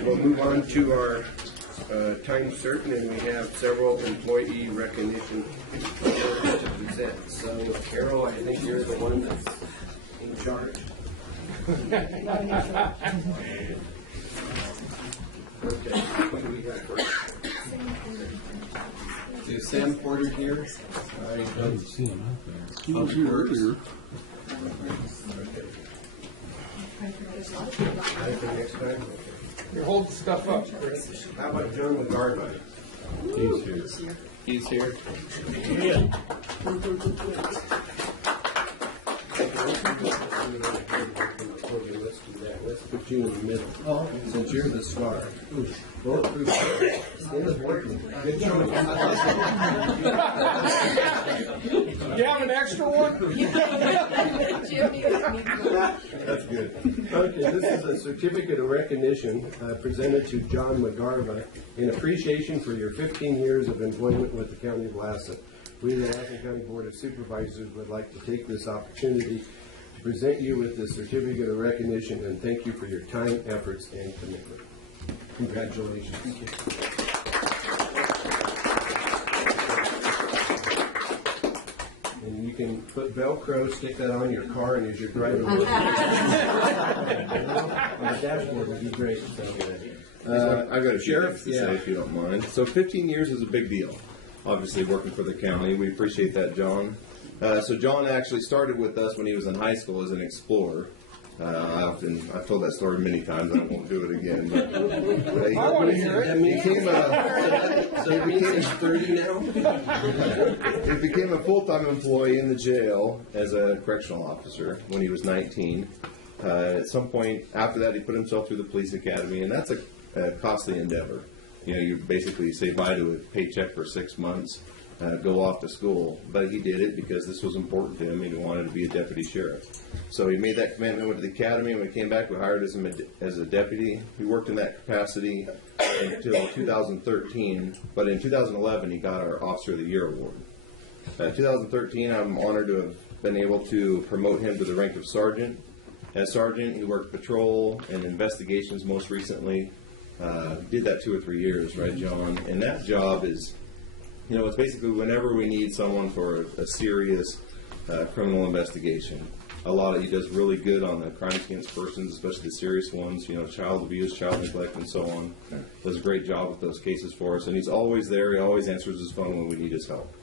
We'll move on to our time certain, and we have several employee recognition to present. So, Carol, I think you're the one that's in charge. Okay, what do we got first? Is Sam Porter here? I don't see him out there. He was here earlier. Next time? You're holding stuff up, Chris. How about John McGarvey? He's here. He's here. Yeah. Let's put you in the middle. Oh, since you're the star. Bulletproof. It's working. Good choice. You have an extra one? That's good. Okay, this is a certificate of recognition presented to John McGarva in appreciation for your 15 years of employment with the County of Lassen. We, the Lassen County Board of Supervisors, would like to take this opportunity to present you with this certificate of recognition and thank you for your time, efforts, and commitment. Congratulations. Thank you. And you can put Velcro, stick that on your car, and as you're driving on the dashboard would be great. I've got a sheriff to say, if you don't mind. So 15 years is a big deal. Obviously working for the county. We appreciate that, John. So John actually started with us when he was in high school as an explorer. I've told that story many times. I won't do it again. But, I want to hear it. So he became 30 now? He became a full-time employee in the jail as a correctional officer when he was 19. At some point after that, he put himself through the police academy, and that's a costly endeavor. You know, you basically say bye to a paycheck for 6 months, go off to school. But he did it because this was important to him and he wanted to be a deputy sheriff. So he made that commitment, went to the academy, and when he came back, we hired him as a deputy. He worked in that capacity until 2013, but in 2011 he got our Officer of the Year award. 2013, I'm honored to have been able to promote him to the rank of sergeant. As sergeant, he worked patrol and investigations most recently. Did that 2 or 3 years, right, John? And that job is, you know, it's basically whenever we need someone for a serious criminal investigation. He does really good on the crimes against persons, especially the serious ones, you know, child abuse, child neglect, and so on. Does a great job with those cases for us, and he's always there. He always answers his phone when we need his help.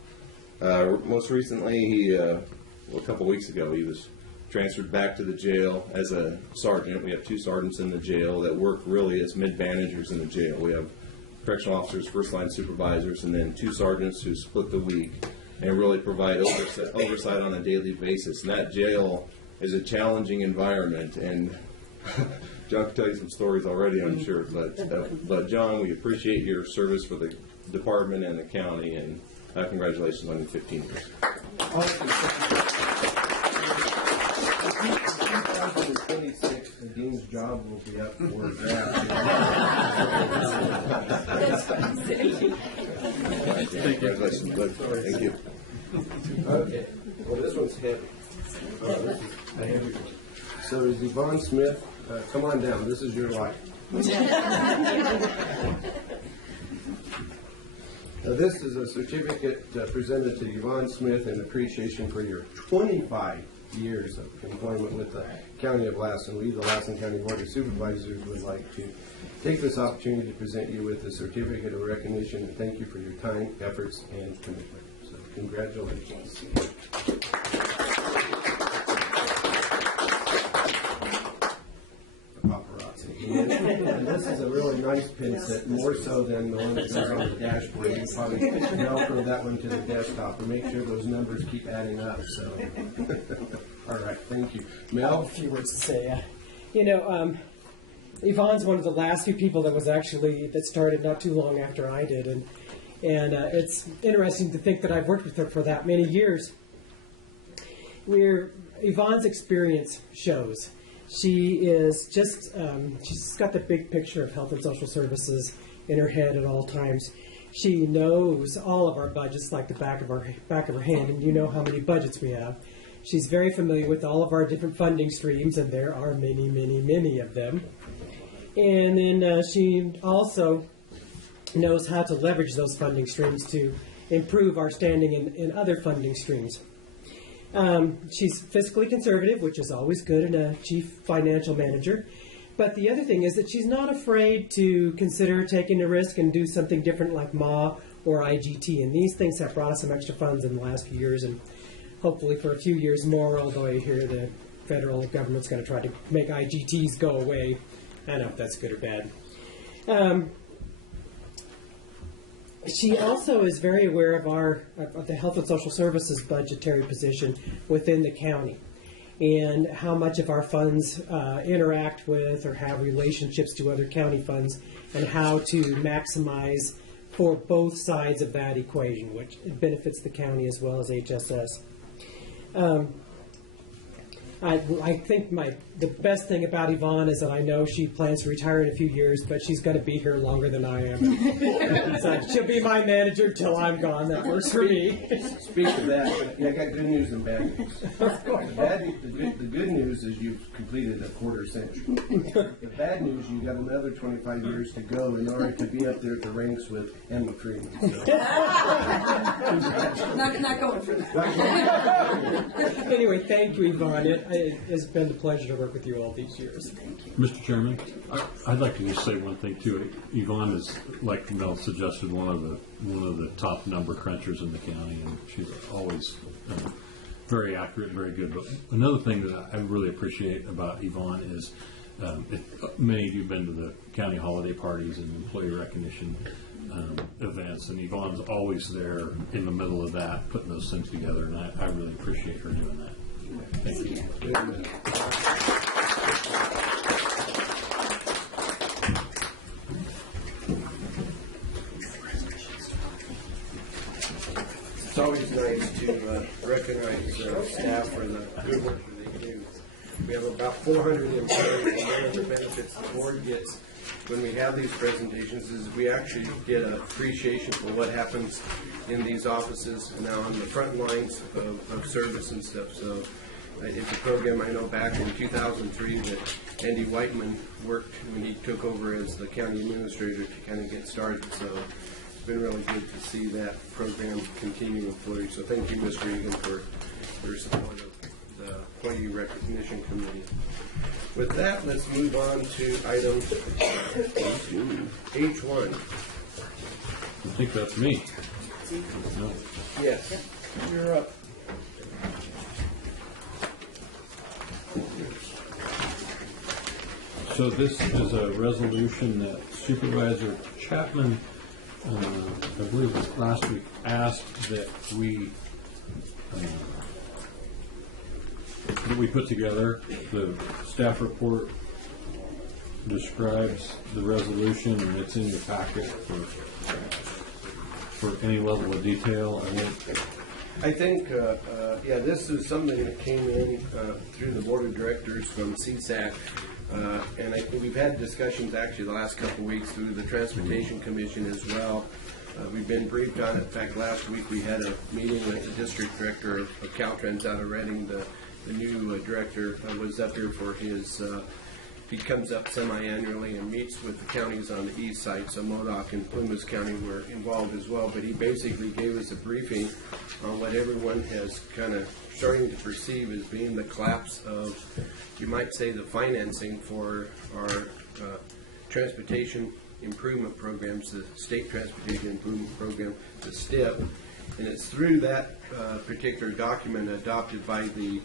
Most recently, a couple weeks ago, he was transferred back to the jail as a sergeant. We have 2 sergeants in the jail that work really as mid-managers in the jail. We have correctional officers, first-line supervisors, and then 2 sergeants who split the week and really provide oversight on a daily basis. And that jail is a challenging environment, and John can tell you some stories already, I'm sure. But John, we appreciate your service for the department and the county, and congratulations on your 15 years. 2026, the dean's job will be up for grabs. Congratulations, bud. Thank you. Okay. Well, this one's heavy. This is a heavy one. So is Yvonne Smith, come on down. This is your life. Now, this is a certificate presented to Yvonne Smith in appreciation for your 25 years of employment with the County of Lassen. We, the Lassen County Board of Supervisors, would like to take this opportunity to present you with a certificate of recognition and thank you for your time, efforts, and commitment. So, congratulations. Paparazzi. And this is a really nice pin set, more so than the one that goes on the dashboard. You probably Velcro that one to the desktop and make sure those numbers keep adding up. So, all right, thank you. Mel? A few words to say. You know, Yvonne's one of the last few people that started not too long after I did, and it's interesting to think that I've worked with her for that many years. Yvonne's experience shows. She is just, she's got the big picture of health and social services in her head at all times. She knows all of our budgets like the back of her hand, and you know how many budgets we have. She's very familiar with all of our different funding streams, and there are many, many, many of them. And then she also knows how to leverage those funding streams to improve our standing in other funding streams. She's fiscally conservative, which is always good in a chief financial manager. But the other thing is that she's not afraid to consider taking a risk and do something different like MA or IGT. And these things have brought us some extra funds in the last few years, and hopefully for a few years more, although I hear the federal government's going to try to make IGTs go away. I don't know if that's good or bad. She also is very aware of the Health and Social Services budgetary position within the county, and how much of our funds interact with or have relationships to other county funds, and how to maximize for both sides of that equation, which benefits the county as well as HSS. I think the best thing about Yvonne is that I know she plans to retire in a few years, but she's going to be here longer than I am. So she'll be my manager till I'm gone. That works for me. Speak of that, I got good news and bad news. The good news is you've completed a quarter century. The bad news, you got another 25 years to go in order to be up there at the ranks with Emma Freeman. So. Not going for that. Anyway, thank you, Yvonne. It has been a pleasure to work with you all these years. Mr. Chairman, I'd like to just say one thing too. Yvonne is, like Mel suggested, one of the top number crunchers in the county, and she's always very accurate, very good. But another thing that I really appreciate about Yvonne is many of you have been to the county holiday parties and employee recognition events, and Yvonne's always there in the middle of that, putting those things together, and I really appreciate her doing that. Thank you. It's always nice to recognize staff for the good work that they do. We have about 400 employees, and one of the benefits the board gets when we have these presentations is we actually get an appreciation for what happens in these offices and now on the front lines of service and stuff. So it's a program I know back in 2003 that Andy Whiteman worked when he took over as the county administrator to kind of get started. So it's been really good to see that program continue and flourish. So thank you, Mr. Egan, for your support of the Employee Recognition Committee. With that, let's move on to item H1. I think that's me. No. Yes, you're up. So this is a resolution that Supervisor Chapman, I believe last week, asked that we put together. The staff report describes the resolution, and it's in your packet for any level of detail. I think, this is something that came in through the board of directors from CSAC. And I think we've had discussions actually the last couple of weeks through the Transportation Commission as well. We've been briefed on it. In fact, last week we had a meeting with the district director of Caltrans out of Reading. The new director was up here for his, he comes up semi-annually and meets with the counties on the east side. So Modoc and Plymouth County were involved as well. But he basically gave us a briefing on what everyone has kind of starting to perceive as being the collapse of, you might say, the financing for our transportation improvement programs, the State Transportation Improvement Program, the STIP. And it's through that particular document adopted by the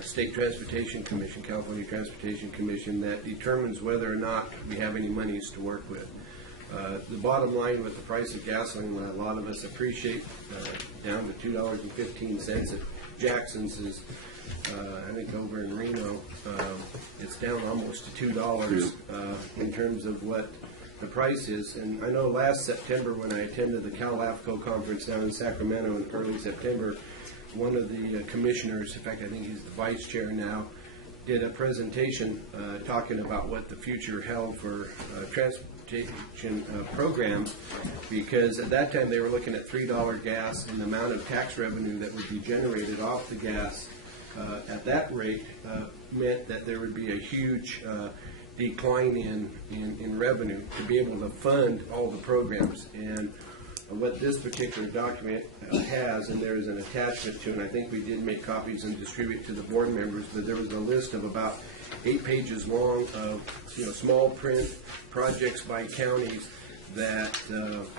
State Transportation Commission, California Transportation Commission, that determines whether or not we have any monies to work with. The bottom line with the price of gasoline, a lot of us appreciate, down to $2.15 at Jackson's is, I think over in Reno, it's down almost to $2 in terms of what the price is. And I know last September when I attended the CalAFCO conference down in Sacramento in early September, one of the commissioners, in fact I think he's the vice chair now, did a presentation talking about what the future held for transportation programs, because at that time they were looking at $3 gas and the amount of tax revenue that would be generated off the gas at that rate meant that there would be a huge decline in revenue to be able to fund all the programs. And what this particular document has, and there is an attachment to, and I think we did make copies and distribute to the board members, but there was a list of about 8 pages long of small print projects by counties that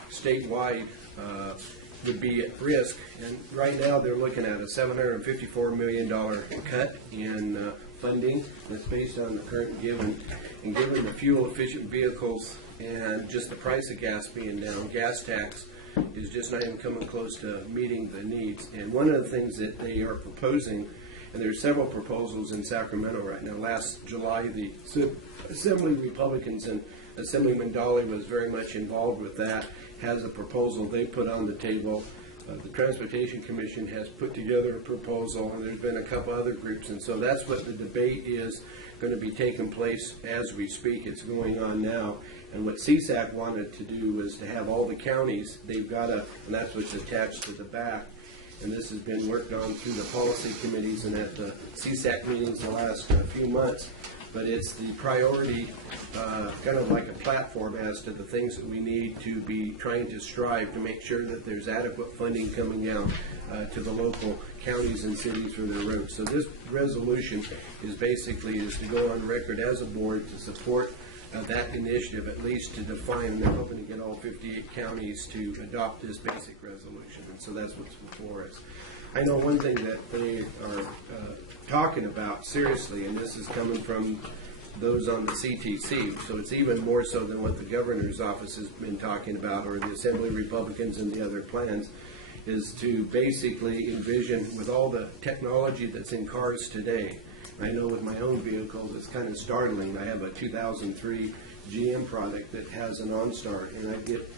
statewide would be at risk. And right now they're looking at a $754 million cut in funding that's based on the current given, and given the fuel efficient vehicles and just the price of gas being down, gas tax is just not even coming close to meeting the needs. And one of the things that they are proposing, and there's several proposals in Sacramento right now. Last July, the Assembly Republicans and Assemblyman Dolly was very much involved with that, has a proposal they put on the table. The Transportation Commission has put together a proposal, and there's been a couple other groups, and so that's what the debate is going to be taking place as we speak. It's going on now. And what CSAC wanted to do was to have all the counties, they've got to, and that's what's attached to the back, and this has been worked on through the policy committees and at the CSAC meetings the last few months. But it's the priority, kind of like a platform as to the things that we need to be trying to strive to make sure that there's adequate funding coming down to the local counties and cities for their roads. So this resolution is basically to go on record as a board to support that initiative, at least to define, and they're hoping to get all 58 counties to adopt this basic resolution. And so that's what's before us. I know one thing that they are talking about seriously, and this is coming from those on the CTC, so it's even more so than what the governor's office has been talking about, or the Assembly Republicans and the other plans, is to basically envision with all the technology that's in cars today. I know with my own vehicles it's kind of startling. I have a 2003 GM product that has an OnStar, and I get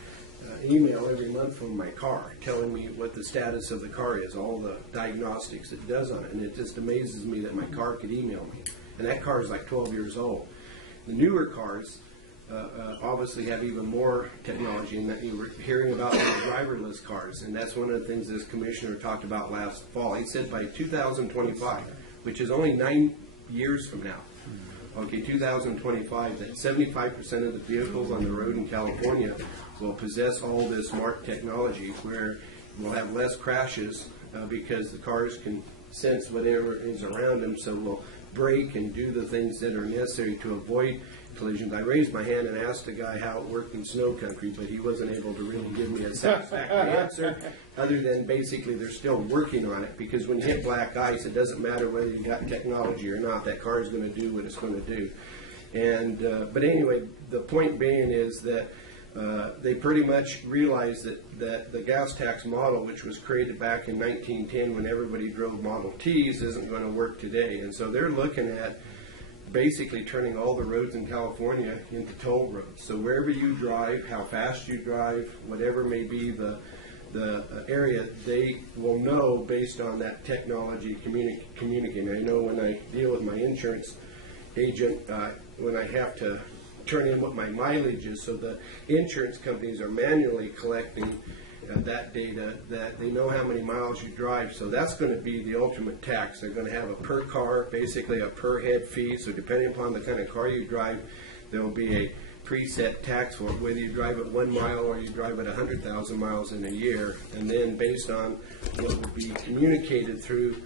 email every month from my car telling me what the status of the car is, all the diagnostics it does on it, and it just amazes me that my car could email me. And that car is like 12 years old. The newer cars obviously have even more technology, and that you were hearing about the driverless cars, and that's one of the things this commissioner talked about last fall. He said by 2025, which is only 9 years from now, okay, 2025, that 75% of the vehicles on the road in California will possess all this smart technology, where we'll have less crashes because the cars can sense whatever is around them, so we'll brake and do the things that are necessary to avoid collisions. I raised my hand and asked the guy how it worked in snow country, but he wasn't able to really give me a satisfactory answer, other than basically they're still working on it, because when you hit black ice, it doesn't matter whether you got technology or not, that car is going to do what it's going to do. And but anyway, the point being is that they pretty much realized that the gas tax model, which was created back in 1910 when everybody drove Model Ts, isn't going to work today. And so they're looking at basically turning all the roads in California into toll roads. So wherever you drive, how fast you drive, whatever may be the area, they will know based on that technology communicating. I know when I deal with my insurance agent, when I have to turn in what my mileage is, so the insurance companies are manually collecting that data, that they know how many miles you drive. So that's going to be the ultimate tax. They're going to have a per car, basically a per head fee. So depending upon the kind of car you drive, there will be a preset tax for it, whether you drive it 1 mile or you drive it 100,000 miles in a year. And then based on what will be communicated through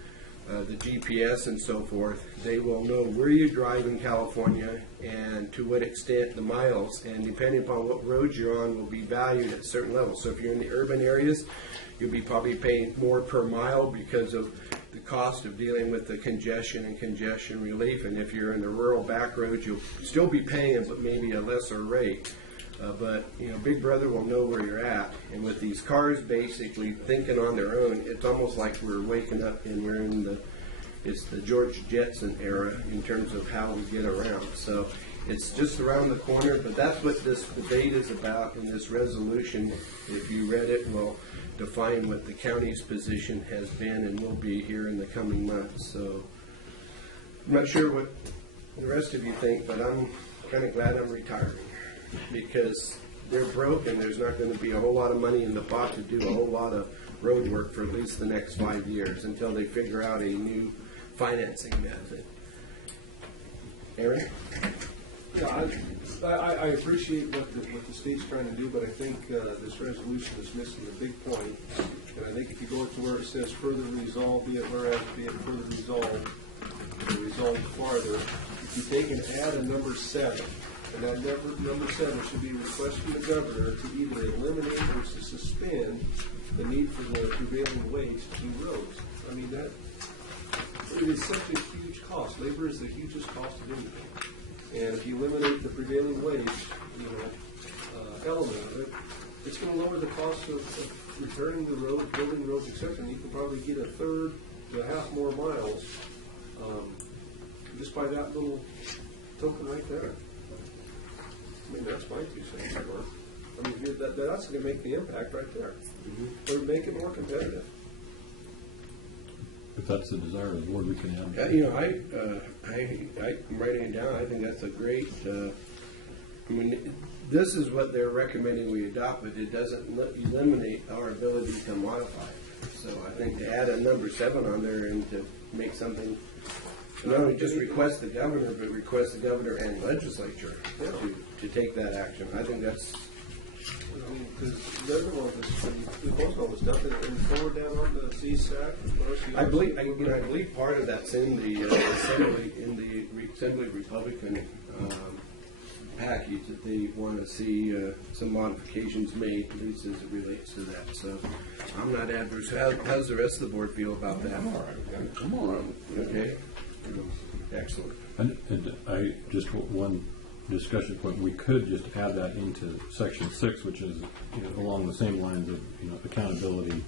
the GPS and so forth, they will know where you drive in California and to what extent the miles, and depending upon what roads you're on, will be valued at certain levels. So if you're in the urban areas, you'll be probably paying more per mile because of the cost of dealing with the congestion and congestion relief. And if you're in the rural back roads, you'll still be paying, but maybe a lesser rate. But you know, Big Brother will know where you're at. And with these cars basically thinking on their own, it's almost like we're waking up and we're in it's the George Jetson era in terms of how we get around. So it's just around the corner, but that's what this debate is about. And this resolution, if you read it, will define what the county's position has been and will be here in the coming months. So I'm not sure what the rest of you think, but I'm kind of glad I'm retiring, because they're broke and there's not going to be a whole lot of money in the pot to do a whole lot of road work for at least the next 5 years until they figure out a new financing that thing. Aaron? Yeah, I appreciate what the state's trying to do, but I think this resolution is missing the big point. And I think if you go to where it says further resolve, be it whereas, be it further resolved, or resolved farther, if you take and add a number 7, and that number 7 should be requesting the governor to either eliminate or to suspend the need for the prevailing wage to do roads. I mean, that it is such a huge cost. Labor is the hugest cost of anything. And if you eliminate the prevailing wage, element of it, it's going to lower the cost of repairing the road, building roads, etc. And you can probably get a third to a half more miles just by that little token right there. I mean, that's my 2 cents. I mean, that's going to make the impact right there. Or make it more competitive. If that's the desire of the board, we can have that. I'm writing it down. I think that's a great. I mean, this is what they're recommending we adopt, but it doesn't eliminate our ability to modify it. So I think to add a number 7 on there and to make something, not only just request the governor, but request the governor and legislature to take that action. I think that's. I mean, because the other one was, the post office dumped it and forward down on the CSAC. I believe part of that's in the Assembly Republican package that they want to see some modifications made, at least as it relates to that. So I'm not adverse. How's the rest of the board feel about that? Come on. Okay. Excellent. And I just one discussion point. We could just add that into section 6, which is along the same lines of accountability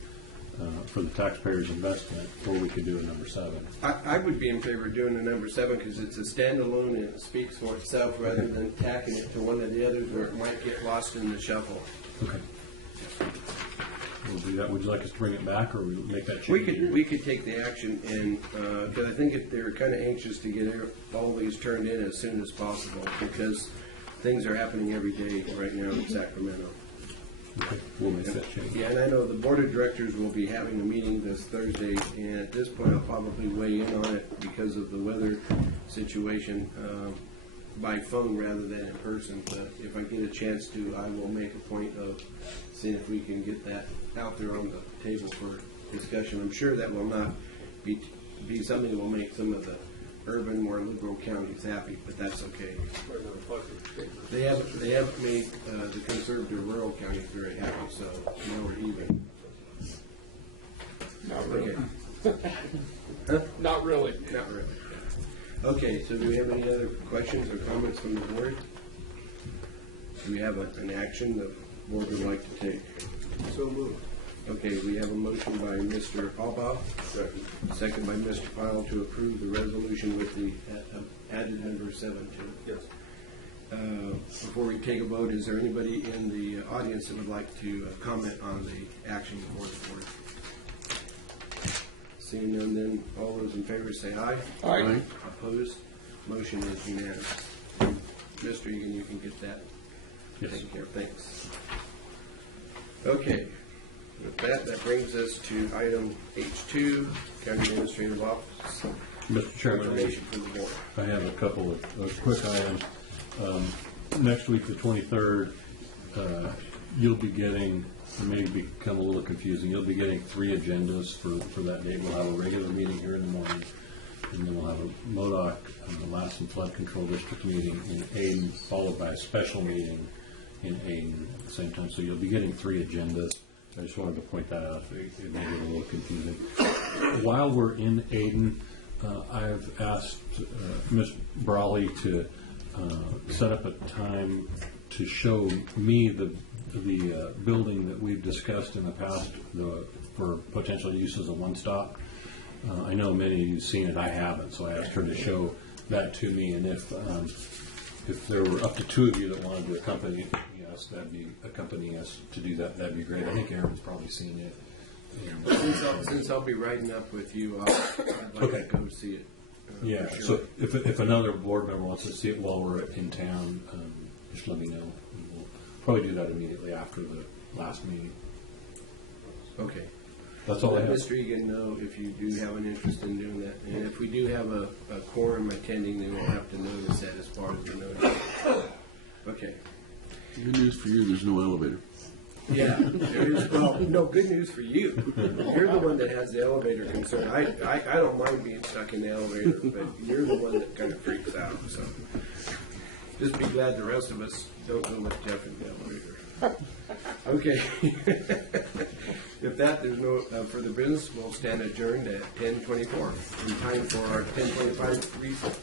for the taxpayer's investment, or we could do a number 7. I would be in favor of doing a number 7 because it's a standalone and it speaks for itself rather than tacking it to one of the others where it might get lost in the shuffle. Okay. We'll do that. Would you like us to bring it back, or we make that change? We could take the action, and because I think they're kind of anxious to get all these turned in as soon as possible because things are happening every day right now in Sacramento. Okay, we'll make that change. Yeah, and I know the board of directors will be having a meeting this Thursday, and at this point I'll probably weigh in on it because of the weather situation by phone rather than in person. But if I get a chance to, I will make a point of seeing if we can get that out there on the table for discussion. I'm sure that will not be something that will make some of the urban, more liberal counties happy, but that's okay. They haven't made the conservative rural counties very happy, so now we're even. Not really. Okay. Huh? Not really. Not really. Okay, so do we have any other questions or comments from the board? Do we have an action the board would like to take? So moved. Okay, we have a motion by Mr. Albaugh, second by Mr. Pyle to approve the resolution with the added number 7 to it. Yes. Before we take a vote, is there anybody in the audience that would like to comment on the action before the board? Seeing none, then all those in favor say aye. Aye. Opposed? Motion is unanimous. Mr. Egan, you can get that taken care of. Thanks. Okay. With that brings us to item H2, County Administrative Office. Mr. Chairman, Information for the board. I have a couple of quick items. Next week, the 23rd, you'll be getting, it may become a little confusing, you'll be getting 3 agendas for that date. We'll have a regular meeting here in the morning, and then we'll have a MODOC, the Lassen Flood Control District meeting in Aden, followed by a special meeting in Aden at the same time. So you'll be getting 3 agendas. I just wanted to point that out. It may get a little confusing. While we're in Aden, I've asked Ms. Brawley to set up a time to show me the building that we've discussed in the past for potential use as a one-stop. I know many of you have seen it. I haven't, so I asked her to show that to me. And if there were up to 2 of you that wanted to accompany us to do that, that'd be great. I think Aaron's probably seen it. Since I'll be riding up with you, I'd like to go see it. Yeah, sure. so if another board member wants to see it while we're in town, just let me know. We'll probably do that immediately after the last meeting. Okay. That's all I Let have. Mr. Egan know if you do have an interest in doing that. And if we do have a quorum attending, then we'll have to notice that as part of the notice. Okay. Good news for you, there's no elevator. Yeah, there is, well, no, good news for you. You're the one that has the elevator concern. I don't mind being stuck in the elevator, but you're the one that kind of freaks out, so. Just be glad the rest of us don't go with Jeff in the elevator. Okay. If that, there's no further business, we'll stand adjourned at 10:24 in time for our 10:25 recess.